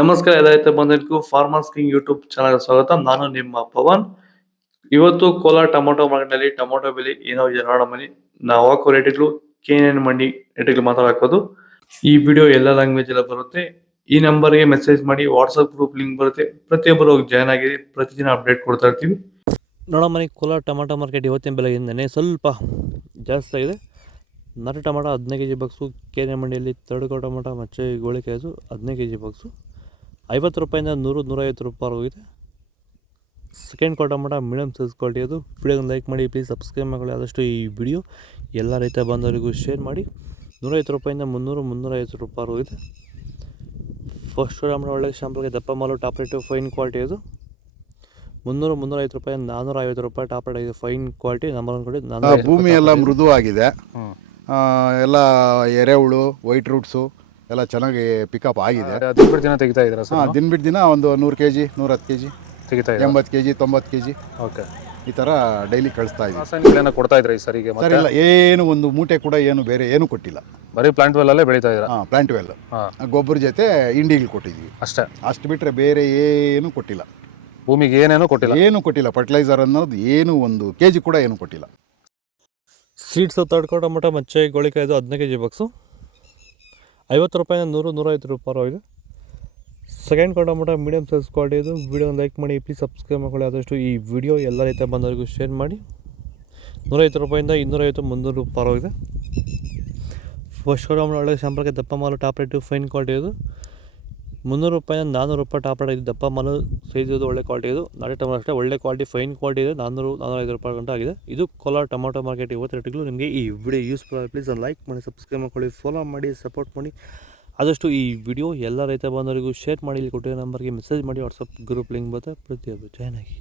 ನಮಸ್ಕಾರ ಎಲ್ಲ ರೈತ ಬಂಧುಗಳಿಗೂ ಫಾರ್ಮರ್ಸ್ ಕಿಂಗ್ ಯೂಟ್ಯೂಬ್ ಚಾನಲ್ ಸ್ವಾಗತ. ನಾನು ನಿಮ್ಮ ಪವನ್. ಇವತ್ತು ಕೋಲಾರ ಟೊಮೊಟೊ ಮಾರ್ಕೆಟ್ನಲ್ಲಿ ಟೊಮೊಟೊ ಬೆಲೆ ಏನೋ ಇದೆ ನೋಡೋಣ ಬನ್ನಿ. ನಾವು ಹಾಕೋ ರೇಟ್ಗಳು KNN ಮಂಡಿ ರೇಟ್ಗಳು ಮಾತಾಡೋದು. ಈ ವಿಡಿಯೋ ಎಲ್ಲ ಲ್ಯಾಂಗ್ವೇಜ್ ಎಲ್ಲ ಬರುತ್ತೆ. ಈ ನಂಬರ್ಗೆ ಮೆಸೇಜ್ ಮಾಡಿ, ವಾಟ್ಸಪ್ ಗ್ರೂಪ್ ಲಿಂಕ್ ಬರುತ್ತೆ, ಪ್ರತಿಯೊಬ್ಬರು ಜಾಯ್ನ್ ಆಗಿ ಪ್ರತಿದಿನ ಅಪ್ಡೇಟ್ ಕೊಡ್ತಾ ಇರ್ತೀವಿ. ನೋಡೋ ಮನೆ ಕೋಲಾರ ಟೊಮೊಟೊ ಮಾರ್ಕೆಟ್ ಇವತ್ತಿನ ಬೆಲೆಯಿಂದನೇ ಸ್ವಲ್ಪ ಜಾಸ್ತಿ ಆಗಿದೆ. ನಾಟಿ ಟೊಮೊಟೊ 15 kg ಬಾಕ್ಸು KNN ಮಂಡಿಯಲ್ಲಿ, ತರ್ಡ್ಕೋ ಟೊಮೊಟೊ ಮಚ್ಚೆ ಗೋಳಿಕಾಯ್ದು 15 kg ಬಾಕ್ಸು 50 ರೂಪಾಯಿಂದ 100-150 ರೂಪಾಯಿ ಹೋಗಿದೆ. ಸೆಕೆಂಡ್ ಕೋ ಟೊಮೊಟೊ ಮೀಡಿಯಮ್ ಸೈಜ್ ಕ್ವಾಲಿಟಿ ಅದು. ವಿಡಿಯೋಗೆ ಲೈಕ್ ಮಾಡಿ, ಪ್ಲೀಸ್ ಸಬ್ಸ್ಕ್ರೈಬ್ ಮಾಡಿ. ಆದಷ್ಟು ಈ ವಿಡಿಯೋ ಎಲ್ಲ ರೈತ ಬಂದವರಿಗೂ ಶೇರ್ ಮಾಡಿ. 150 ರೂಪಾಯಿಂದ 300-350 ರೂಪಾಯಿ ಹೋಗಿದೆ. ಫಸ್ಟ್ ಟೊಮೊಟೊ ಒಳ್ಳೆ ಶಾಂಪಲ್ಗೆ ದಪ್ಪ ಮಾಲು ಟಾಪ್ ರೇಟು ಫೈನ್ ಕ್ವಾಲಿಟಿ ಅದು. 300-350 ರೂಪಾಯಿ, 450 ರೂಪಾಯಿ ಟಾಪ್ ರೇಟ್ ಆಗಿದೆ. ಫೈನ್ ಕ್ವಾಲಿಟಿ ನಂಬರ್ 1 ಕೊಡಿ. ಭೂಮಿ ಎಲ್ಲ ಮೃದು ಆಗಿದೆ. ಎಲ್ಲ ಎರೆಹುಳು, ವೈಟ್ ರೂಟ್ಸು ಎಲ್ಲ ಚೆನ್ನಾಗಿ ಪಿಕಪ್ ಆಗಿದೆ. ದಿನ ಬಿಟ್ಟು ದಿನ ತೆಗಿತಾ ಇದ್ದೀರಾ ಸರ್? ದಿನ ಬಿಟ್ಟು ದಿನ ಒಂದು 100 kg, 110 kg, ತೆಗಿತಾ ಇದ್ದೀರಾ? 80 kg, 90 kg ಓಕೆ. ಈ ಥರ ಡೈಲಿ ಕಳಿಸ್ತಾ ಇದ್ದೀವಿ. ರಾಸಾಯನಿಕಗಳನ್ನ ಕೊಡ್ತಾ ಇದ್ರಾ ಈ ಸರಿಗೆ? ಸರ್ ಇಲ್ಲ, ಏನು ಒಂದು ಮೂಟೆ ಕೂಡ ಏನು ಬೇರೆ ಏನು ಕೊಟ್ಟಿಲ್ಲ. ಬರೀ ಪ್ಲಾಂಟ್ ವೆಲ್ ಅಲ್ಲೇ ಬೆಳೀತಾ ಇದ್ದೀರಾ? ಪ್ಲಾಂಟ್ ವೆಲ್ ಗೊಬ್ಬರ ಜೊತೆ ಇಂಡಿಗಳು ಕೊಟ್ಟಿದ್ವಿ ಅಷ್ಟೇ. ಅಷ್ಟು ಬಿಟ್ಟರೆ ಬೇರೆ ಏನು ಕೊಟ್ಟಿಲ್ಲ. ಭೂಮಿಗೆ ಏನೇನೋ ಕೊಟ್ಟಿಲ್ಲ? ಏನು ಕೊಟ್ಟಿಲ್ಲ. ಫರ್ಟಿಲೈಸರ್ ಅನ್ನೋದು ಏನು 1 kg ಕೂಡ ಏನು ಕೊಟ್ಟಿಲ್ಲ. ಸೀಡ್ಸು ತರ್ಡ್ಕೋ ಟೊಮೊಟೊ ಮಚ್ಚೆ ಗೋಳಿಕಾಯ್ದು 15 kg ಬಾಕ್ಸು 50 ರೂಪಾಯಿಂದ 100-150 ರೂಪಾಯಿ ಹೋಗಿದೆ. ಸೆಕೆಂಡ್ ಕೋ ಟೊಮೊಟೊ ಮೀಡಿಯಮ್ ಸೈಜ್ ಕ್ವಾಲಿಟಿ ಇದು. ವಿಡಿಯೋನ ಲೈಕ್ ಮಾಡಿ, ಪ್ಲೀಸ್ ಸಬ್ಸ್ಕ್ರೈಬ್ ಮಾಡಿ. ಆದಷ್ಟು ಈ ವಿಡಿಯೋ ಎಲ್ಲ ರೈತ ಬಂದವರಿಗೂ ಶೇರ್ ಮಾಡಿ. 150 ರೂಪಾಯಿಂದ 250-300 ರೂಪಾಯಿ ಹೋಗಿದೆ. ಫಸ್ಟ್ ಕೋ ಟೊಮೊಟೊ ಒಳ್ಳೆ ಶಾಂಪಲ್ಗೆ ದಪ್ಪ ಮಾಲು ಟಾಪ್ ರೇಟು ಫೈನ್ ಕ್ವಾಲಿಟಿ ಇದು. 300 ರೂಪಾಯಿಂದ 400 ರೂಪಾಯಿ ಟಾಪ್ ರೇಟ್ ಇದೆ. ದಪ್ಪ ಮಾಲು ಸೈಜ್ ಇದು, ಒಳ್ಳೆ ಕ್ವಾಲಿಟಿ ಇದು. ನಾಟಿ ಟೊಮೊಟೊ ಅಷ್ಟೇ ಒಳ್ಳೆ ಕ್ವಾಲಿಟಿ ಫೈನ್ ಕ್ವಾಲಿಟಿ ಇದೆ. 400-450 ರೂಪಾಯಿ ಗಂಟೆ ಆಗಿದೆ. ಇದು ಕೋಲಾರ ಟೊಮೊಟೊ ಮಾರ್ಕೆಟ್ ಇವತ್ತು ರೇಟ್ಗಳು. ನಿಮಗೆ ಈ ವಿಡಿಯೋ ಯೂಸ್ಫುಲ್ ಆಗಿ ಪ್ಲೀಸ್ ಲೈಕ್ ಮಾಡಿ, ಸಬ್ಸ್ಕ್ರೈಬ್ ಮಾಡ್ಕೊಳ್ಳಿ, ಫಾಲೋ ಮಾಡಿ, ಸಪೋರ್ಟ್ ಮಾಡಿ. ಆದಷ್ಟು ಈ ವಿಡಿಯೋ ಎಲ್ಲ ರೈತ ಬಂದವರಿಗೂ ಶೇರ್ ಮಾಡಿ. ಇಲ್ಲಿ ಕೊಟ್ಟಿರೋ ನಂಬರ್ಗೆ ಮೆಸೇಜ್ ಮಾಡಿ, ವಾಟ್ಸಪ್ ಗ್ರೂಪ್ ಲಿಂಕ್ ಬರುತ್ತೆ, ಪ್ರತಿಯೊಬ್ಬರು ಜಾಯ್ನ್ ಆಗಿ.